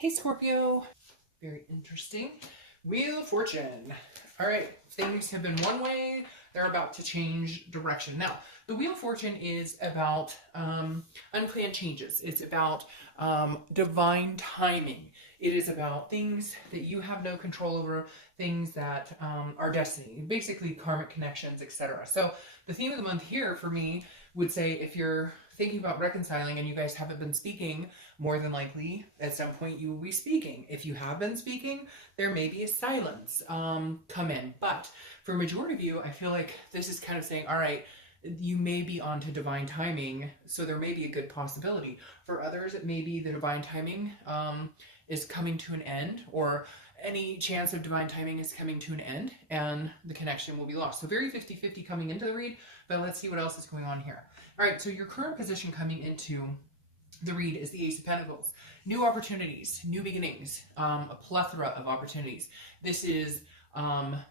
Hey Scorpio, very interesting. Wheel of Fortune. All right, things have been one way, they're about to change direction. Now, the Wheel of Fortune is about unplanned changes. It's about divine timing. It is about things that you have no control over, things that are destiny, basically karmic connections, etc. So the theme of the month here for me would say if you're thinking about reconciling and you guys haven't been speaking, more than likely at some point you will be speaking. If you have been speaking, there may be a silence come in. But for a majority of you, I feel like this is kind of saying, all right, you may be onto divine timing, so there may be a good possibility. For others, it may be the divine timing is coming to an end, or any chance of divine timing is coming to an end, and the connection will be lost. So very 50-50 coming into the read, but let's see what else is going on here. All right, so your current position coming into the read is the Ace of Pentacles. New opportunities, new beginnings, a plethora of opportunities. This is an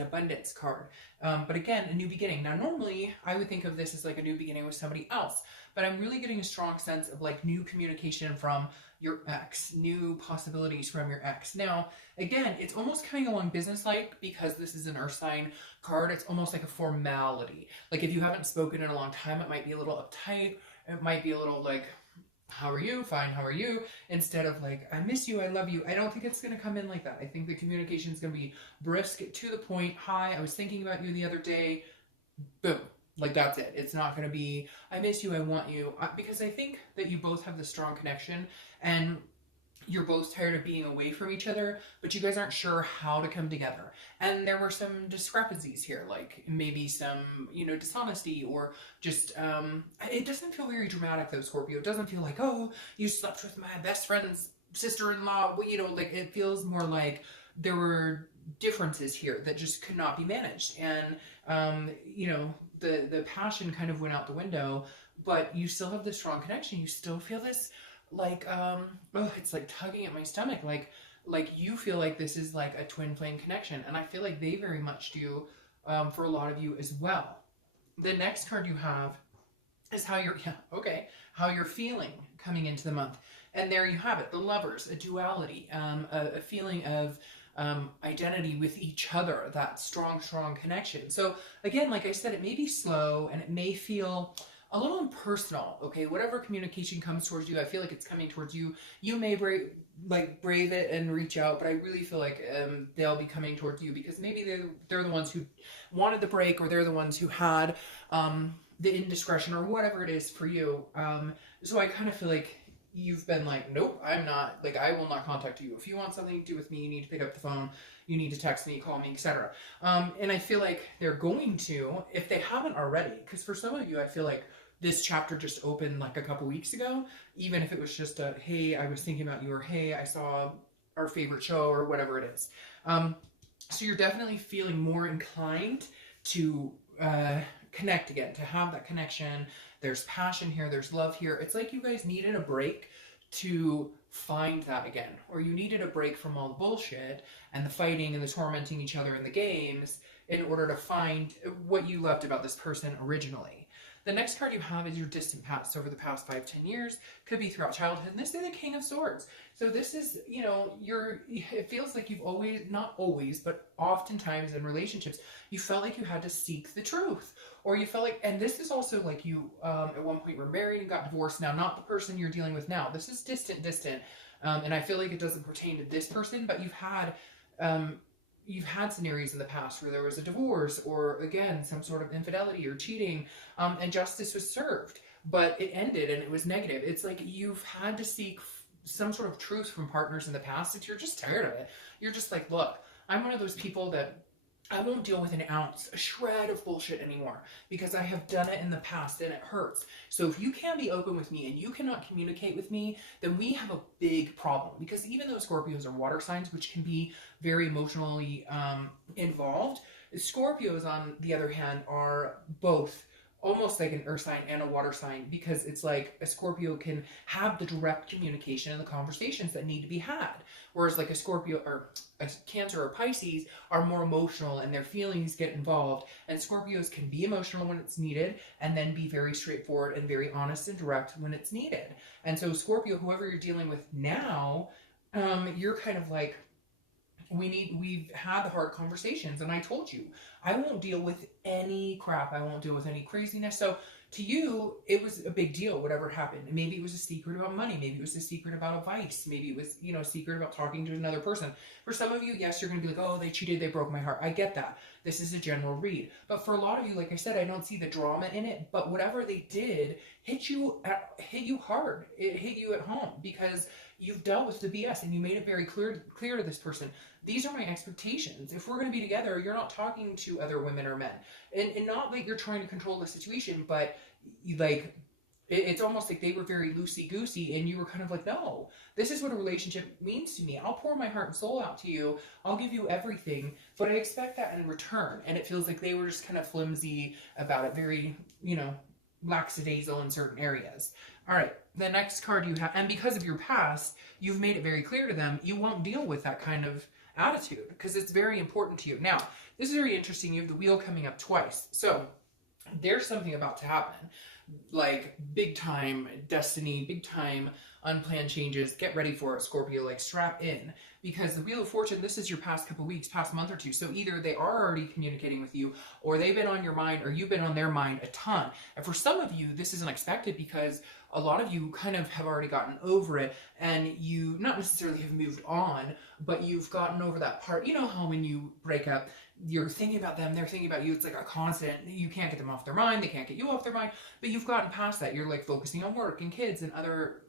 abundance card, but again, a new beginning. Now, normally I would think of this as like a new beginning with somebody else, but I'm really getting a strong sense of like new communication from your ex, new possibilities from your ex. Now, again, it's almost coming along business-like because this is an earth sign card. It's almost like a formality. Like if you haven't spoken in a long time, it might be a little uptight. It might be a little like, how are you? Fine, how are you? Instead of like, I miss you, I love you. I don't think it's going to come in like that. I think the communication is going to be brisk, to the point. Hi, I was thinking about you the other day. Boom. Like that's it. It's not going to be, I miss you, I want you. Because I think that you both have the strong connection and you're both tired of being away from each other, but you guys aren't sure how to come together. And there were some discrepancies here, like maybe some, dishonesty, or just, it doesn't feel very dramatic though, Scorpio. It doesn't feel like, oh, you slept with my best friend's sister-in-law. Like it feels more like there were differences here that just could not be managed. And, the passion kind of went out the window, but you still have this strong connection. You still feel this like it's like tugging at my stomach, like you feel like this is like a twin flame connection, and I feel like they very much do for a lot of you as well. The next card you have is how you're feeling coming into the month, and there you have it, the Lovers, a duality, a feeling of identity with each other, that strong connection. So again, like I said, it may be slow and it may feel a little impersonal, okay? Whatever communication comes towards you, I feel like it's coming towards you. You may brave it and reach out, but I really feel like they'll be coming towards you because maybe they're the ones who wanted the break, or they're the ones who had the indiscretion, or whatever it is for you. So I kind of feel like you've been like, nope, I'm not, like, I will not contact you. If you want something to do with me, you need to pick up the phone, you need to text me, call me, etc. And I feel like they're going to, if they haven't already, because for some of you, I feel like this chapter just opened like a couple weeks ago, even if it was just a, hey, I was thinking about you, or hey, I saw our favorite show, or whatever it is. So you're definitely feeling more inclined to connect again, to have that connection. There's passion here, there's love here. It's like you guys needed a break to find that again, or you needed a break from all the bullshit and the fighting and the tormenting each other in the games in order to find what you loved about this person originally. The next card you have is your distant past, over the past 5-10 years, could be throughout childhood, and this is the King of Swords. So this is, it feels like you've always, not always, but oftentimes in relationships, you felt like you had to seek the truth, or you felt like, and this is also like you at one point were married and got divorced. Now, not the person you're dealing with now. This is distant, and I feel like it doesn't pertain to this person, but you've had scenarios in the past where there was a divorce, or again, some sort of infidelity or cheating, and justice was served, but it ended and it was negative. It's like you've had to seek some sort of truth from partners in the past that you're just tired of it. You're just like, look, I'm one of those people that I won't deal with an ounce, a shred of bullshit anymore, because I have done it in the past and it hurts. So if you can't be open with me and you cannot communicate with me, then we have a big problem. Because even though Scorpios are water signs, which can be very emotionally involved, Scorpios, on the other hand, are both almost like an earth sign and a water sign, because it's like a Scorpio can have the direct communication and the conversations that need to be had. Whereas like a Scorpio or a Cancer or Pisces are more emotional and their feelings get involved. And Scorpios can be emotional when it's needed and then be very straightforward and very honest and direct when it's needed. And so Scorpio, whoever you're dealing with now, you're kind of like, we've had the hard conversations, and I told you I won't deal with any crap, I won't deal with any craziness. So to you it was a big deal whatever happened. Maybe it was a secret about money, maybe it was a secret about a vice, maybe it was, you know, a secret about talking to another person. For some of you, yes, you're gonna be like, oh, they cheated, they broke my heart. I get that. This is a general read. But for a lot of you, like I said, I don't see the drama in it, but whatever they did hit you hard. It hit you at home because you've dealt with the BS and you made it very clear to this person. These are my expectations. If we're going to be together, you're not talking to other women or men. And not like you're trying to control the situation, but you, like, it's almost like they were very loosey-goosey and you were kind of like, no, this is what a relationship means to me. I'll pour my heart and soul out to you. I'll give you everything, but I expect that in return. And it feels like they were just kind of flimsy about it, very, you know, lackadaisical in certain areas. All right, the next card you have, and because of your past, you've made it very clear to them you won't deal with that kind of attitude because it's very important to you. Now, this is very interesting. You have the wheel coming up twice. So there's something about to happen, like big time destiny, big time unplanned changes. Get ready for it, Scorpio, like strap in, because the Wheel of Fortune, this is your past couple weeks, past month or two. So either they are already communicating with you, or they've been on your mind, or you've been on their mind a ton. And for some of you, this is unexpected because a lot of you kind of have already gotten over it, and you not necessarily have moved on, but you've gotten over that part. You know how when you break up, you're thinking about them, they're thinking about you. It's like a constant, you can't get them off their mind, they can't get you off their mind, but you've gotten past that. You're like focusing on work and kids and other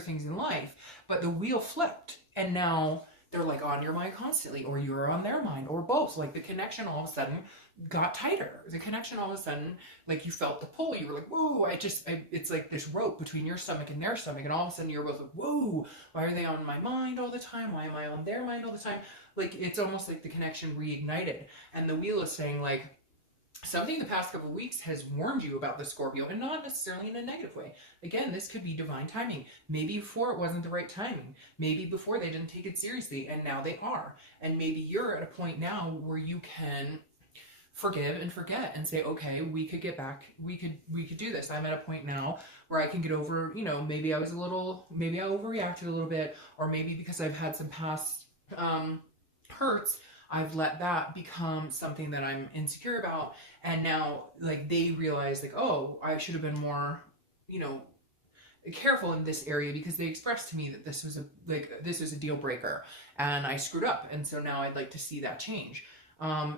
things in life. But the wheel flipped, and now they're like on your mind constantly, or you're on their mind, or both. Like the connection all of a sudden got tighter. The connection all of a sudden, like you felt the pull. You were like, whoa, it's like this rope between your stomach and their stomach, and all of a sudden you're both like, whoa, why are they on my mind all the time? Why am I on their mind all the time? Like, it's almost like the connection reignited. And the wheel is saying, like, something the past couple of weeks has warned you about the Scorpio, and not necessarily in a negative way. Again, this could be divine timing. Maybe before it wasn't the right timing. Maybe before they didn't take it seriously, and now they are. And maybe you're at a point now where you can forgive and forget and say, okay, we could get back, we could do this. I'm at a point now where I can get over, you know, maybe I overreacted a little bit, or maybe because I've had some past hurts, I've let that become something that I'm insecure about. And now, like, they realize, like, oh, I should have been more, you know, careful in this area, because they expressed to me that this was a deal breaker and I screwed up. And so now I'd like to see that change.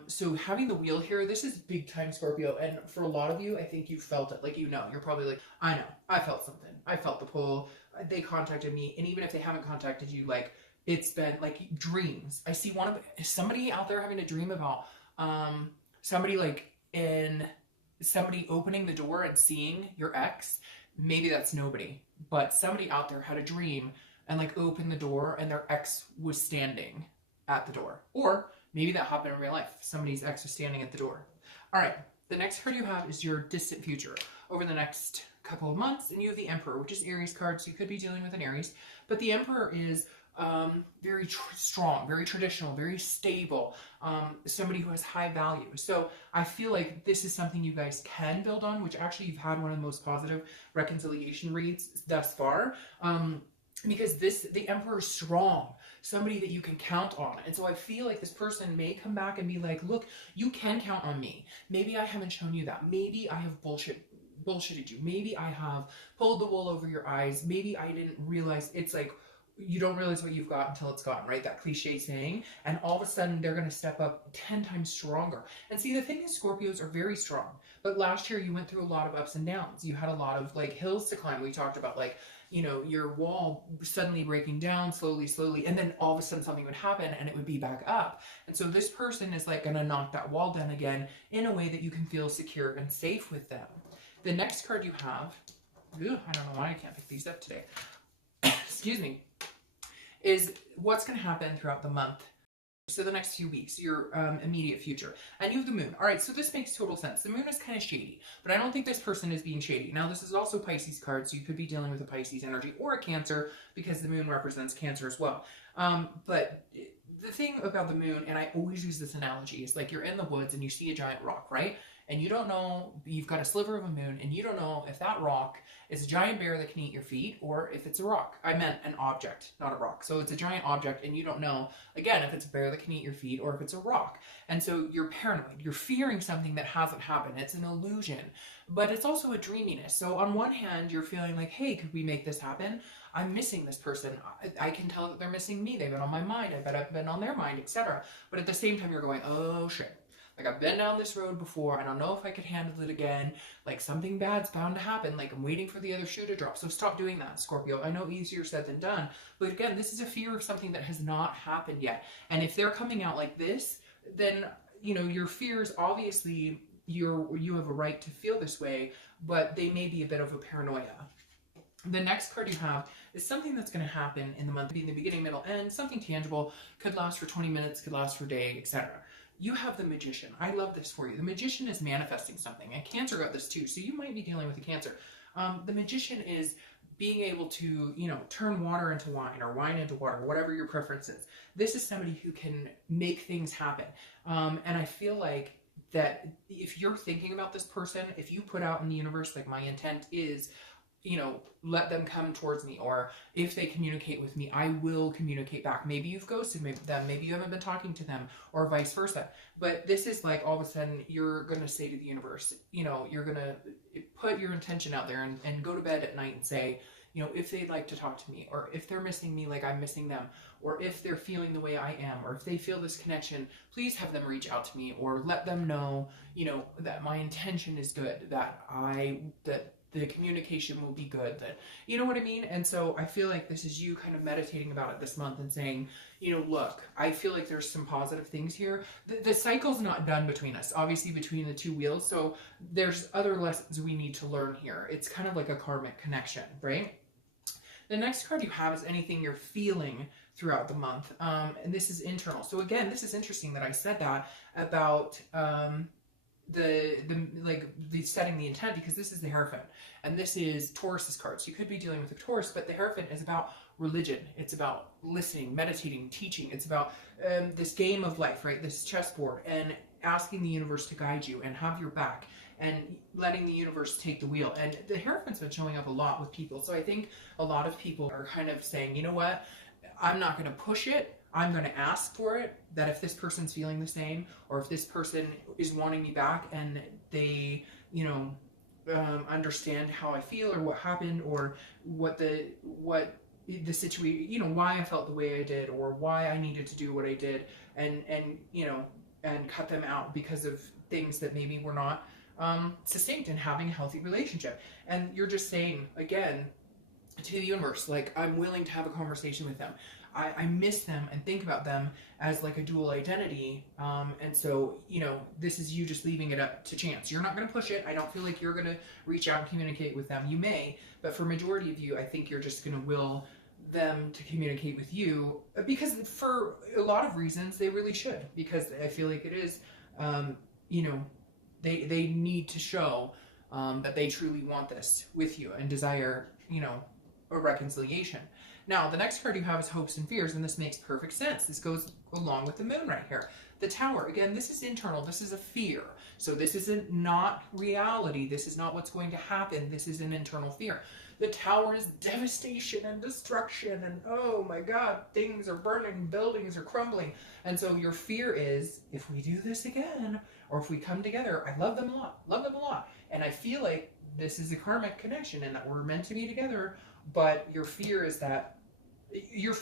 So having the wheel here, this is big time Scorpio. And for a lot of you, I think you felt it. Like, you know, you're probably like, I know, I felt something. I felt the pull. They contacted me. And even if they haven't contacted you, like, it's been like dreams. I see somebody out there having a dream about somebody opening the door and seeing your ex. Maybe that's nobody, but somebody out there had a dream and like opened the door and their ex was standing at the door. Or maybe that happened in real life. Somebody's ex was standing at the door. All right, the next card you have is your distant future over the next couple of months, and you have the Emperor, which is Aries card, so you could be dealing with an Aries. But the Emperor is very strong, very traditional, very stable, somebody who has high value. So I feel like this is something you guys can build on, which actually you've had one of the most positive reconciliation reads thus far, because the Emperor is strong, somebody that you can count on. And so I feel like this person may come back and be like, look, you can count on me. Maybe I haven't shown you that. Maybe I have bullshitted you. Maybe I have pulled the wool over your eyes. Maybe I didn't realize. It's like, you don't realize what you've got until it's gone, right? That cliche saying. And all of a sudden, they're going to step up 10 times stronger. And see, the thing is, Scorpios are very strong. But last year, you went through a lot of ups and downs. You had a lot of, like, hills to climb. We talked about, like, you know, your wall suddenly breaking down slowly, and then all of a sudden something would happen and it would be back up. And so this person is, like, going to knock that wall down again in a way that you can feel secure and safe with them. The next card you have, I don't know why I can't pick these up today. Excuse me. Is what's going to happen throughout the month So the next few weeks, your immediate future. And you have the moon. All right, so this makes total sense. The moon is kind of shady, but I don't think this person is being shady. Now, this is also Pisces card, so you could be dealing with a Pisces energy or a Cancer because the moon represents Cancer as well. But the thing about the moon, and I always use this analogy, is like you're in the woods and you see a giant rock, right? And you don't know, you've got a sliver of a moon, and you don't know if that rock is a giant bear that can eat your feet, or if it's a rock. I meant an object, not a rock. So it's a giant object, and you don't know, again, if it's a bear that can eat your feet, or if it's a rock. And so you're paranoid. You're fearing something that hasn't happened. It's an illusion. But it's also a dreaminess. So on one hand, you're feeling like, hey, could we make this happen? I'm missing this person. I can tell that they're missing me. They've been on my mind. I bet I've been on their mind, etc. But at the same time, you're going, oh, shit. Like, I've been down this road before. I don't know if I could handle it again. Like, something bad's bound to happen. Like, I'm waiting for the other shoe to drop. So stop doing that, Scorpio. I know easier said than done. But again, this is a fear of something that has not happened yet. And if they're coming out like this, then, you know, your fears, obviously, you have a right to feel this way, but they may be a bit of a paranoia. The next card you have is something that's going to happen in the month, being the beginning, middle, end, something tangible, could last for 20 minutes, could last for a day, etc. You have the Magician. I love this for you. The Magician is manifesting something, and Cancer got this too, so you might be dealing with a Cancer. The Magician is being able to, you know, turn water into wine or wine into water, whatever your preference is. This is somebody who can make things happen. And I feel like that if you're thinking about this person, if you put out in the universe, like, my intent is, you know, let them come towards me, or if they communicate with me, I will communicate back. Maybe you've ghosted them, maybe you haven't been talking to them, or vice versa. But this is like, all of a sudden, you're going to say to the universe, you know, you're going to put your intention out there and go to bed at night and say, you know, if they'd like to talk to me, or if they're missing me like I'm missing them, or if they're feeling the way I am, or if they feel this connection, please have them reach out to me, or let them know, you know, that my intention is good, that the communication will be good, that, you know what I mean? And so I feel like this is you kind of meditating about it this month and saying, you know, look, I feel like there's some positive things here. The cycle's not done between us, obviously, between the two wheels. So there's other lessons we need to learn here. It's kind of like a karmic connection, right? The next card you have is anything you're feeling throughout the month. And this is internal. So again, this is interesting that I said that about, the setting the intent, because this is the Hierophant, and this is Taurus's card. So you could be dealing with a Taurus, but the Hierophant is about religion. It's about listening, meditating, teaching. It's about this game of life, right? This chessboard, and asking the universe to guide you and have your back, and letting the universe take the wheel. And the Hierophant's been showing up a lot with people. So I think a lot of people are kind of saying, you know what, I'm not going to push it. I'm going to ask for it, that if this person's feeling the same, or if this person is wanting me back and they, you know, understand how I feel, or what happened, or what the situation, you know, why I felt the way I did, or why I needed to do what I did, and you know, and cut them out because of things that maybe were not succinct in having a healthy relationship. And you're just saying, again, to the universe, like, I'm willing to have a conversation with them. I miss them and think about them as like a dual identity. And so, you know, this is you just leaving it up to chance. You're not going to push it. I don't feel like you're going to reach out and communicate with them. You may, but for majority of you, I think you're just going to will them to communicate with you, because for a lot of reasons they really should, because I feel like it is, you know, they need to show that they truly want this with you and desire, you know, a reconciliation. Now, the next card you have is Hopes and Fears, and this makes perfect sense. This goes along with the moon right here. The Tower, again, this is internal. This is a fear. So this isn't not reality. This is not what's going to happen. This is an internal fear. The Tower is devastation and destruction, and oh my God, things are burning, buildings are crumbling. And so your fear is, if we do this again, or if we come together, I love them a lot. And I feel like this is a karmic connection and that we're meant to be together, but your fear is that your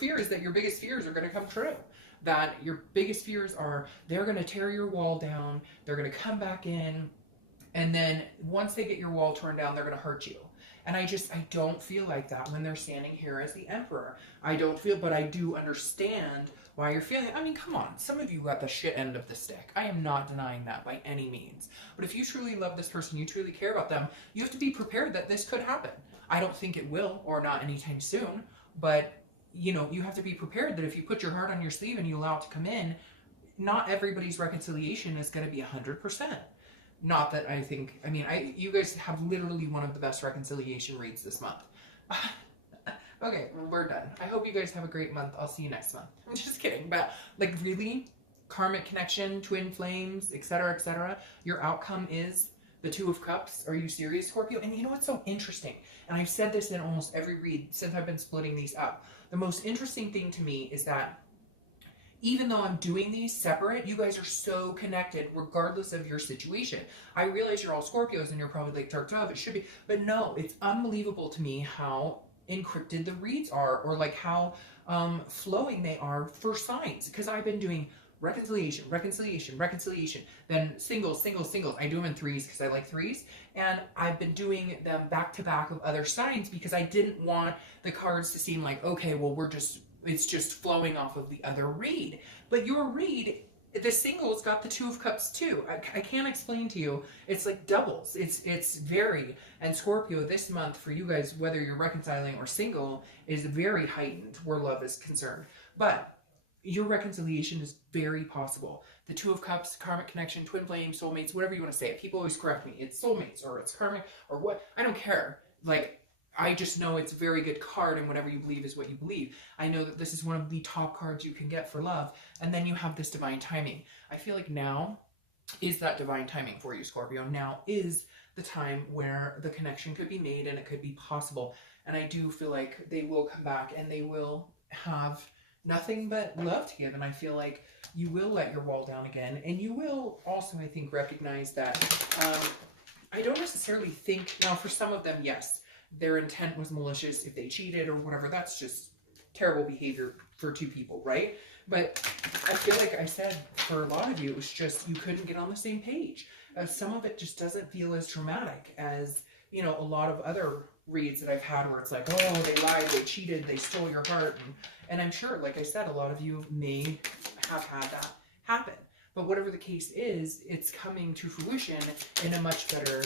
biggest fears are going to come true. That your biggest fears are they're going to tear your wall down, they're going to come back in, and then once they get your wall torn down, they're going to hurt you. And I don't feel like that when they're standing here as the Emperor. I don't feel, but I do understand why you're feeling. I mean, come on, some of you got the shit end of the stick. I am not denying that by any means. But if you truly love this person, you truly care about them, you have to be prepared that this could happen. I don't think it will, or not anytime soon, but you know, you have to be prepared that if you put your heart on your sleeve and you allow it to come in, not everybody's reconciliation is going to be 100%. Not that I think, I mean, you guys have literally one of the best reconciliation reads this month. Okay, well, we're done. I hope you guys have a great month. I'll see you next month. I'm just kidding, but like really, karmic connection, twin flames, etc., etc. Your outcome is the Two of Cups. Are you serious, Scorpio? And you know what's so interesting? And I've said this in almost every read since I've been splitting these up. The most interesting thing to me is that even though I'm doing these separate, you guys are so connected regardless of your situation. I realize you're all Scorpios and you're probably like, Dark Dove, it should be. But no, it's unbelievable to me how encrypted the reads are, or like how flowing they are for signs. Because I've been doing reconciliation, reconciliation, reconciliation, then singles, singles, singles. I do them in threes because I like threes. And I've been doing them back to back of other signs because I didn't want the cards to seem like, okay, well, it's just flowing off of the other read. But your read, the singles got the Two of Cups too. I can't explain to you. It's like doubles. It's very, and Scorpio this month for you guys, whether you're reconciling or single, is very heightened where love is concerned. But your reconciliation is very possible. The Two of Cups, karmic connection, twin flame, soulmates, whatever you want to say it. People always correct me. It's soulmates or it's karmic or what. I don't care. Like, I just know it's a very good card, and whatever you believe is what you believe. I know that this is one of the top cards you can get for love. And then you have this divine timing. I feel like now is that divine timing for you, Scorpio. Now is the time where the connection could be made and it could be possible. And I do feel like they will come back and they will have nothing but love to give. And I feel like you will let your wall down again. And you will also, I think, recognize that I don't necessarily think, now for some of them, yes, their intent was malicious if they cheated or whatever. That's just terrible behavior for two people, right? But I feel like I said, for a lot of you, it was just you couldn't get on the same page. Some of it just doesn't feel as dramatic as, you know, a lot of other reads that I've had where it's like, oh, they lied, they cheated, they stole your heart. And I'm sure, like I said, a lot of you may have had that happen. But whatever the case is, it's coming to fruition in a much better...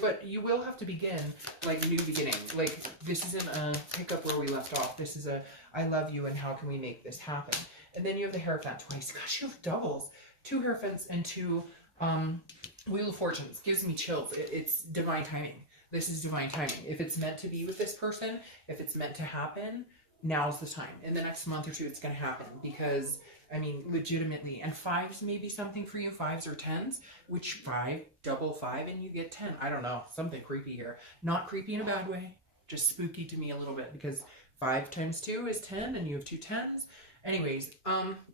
But you will have to begin like new beginning. Like this isn't a pick up where we left off. This is a I love you and how can we make this happen? And then you have the Hierophant twice. Gosh, you have doubles. 2 Hierophants and 2 Wheel of Fortunes. Gives me chills. It's divine timing. This is divine timing. If it's meant to be with this person, if it's meant to happen, now's the time. In the next month or two, it's going to happen because, I mean, legitimately. And 5s may be something for you, 5s or 10s, which 5, double 5, and you get 10. I don't know, something creepy here. Not creepy in a bad way, just spooky to me a little bit because 5 times 2 is 10 and you have 2 10s. Anyways,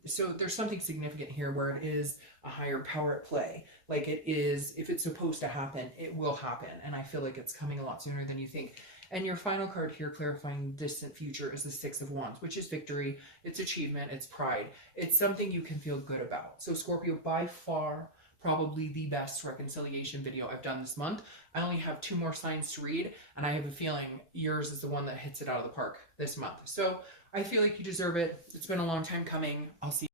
so there's something significant here where it is a higher power at play. Like it is, if it's supposed to happen, it will happen. And I feel like it's coming a lot sooner than you think. And your final card here, clarifying distant future, is the 6 of Wands, which is victory, it's achievement, it's pride. It's something you can feel good about. So Scorpio, by far, probably the best reconciliation video I've done this month. I only have 2 more signs to read, and I have a feeling yours is the one that hits it out of the park this month. So I feel like you deserve it. It's been a long time coming. I'll see you.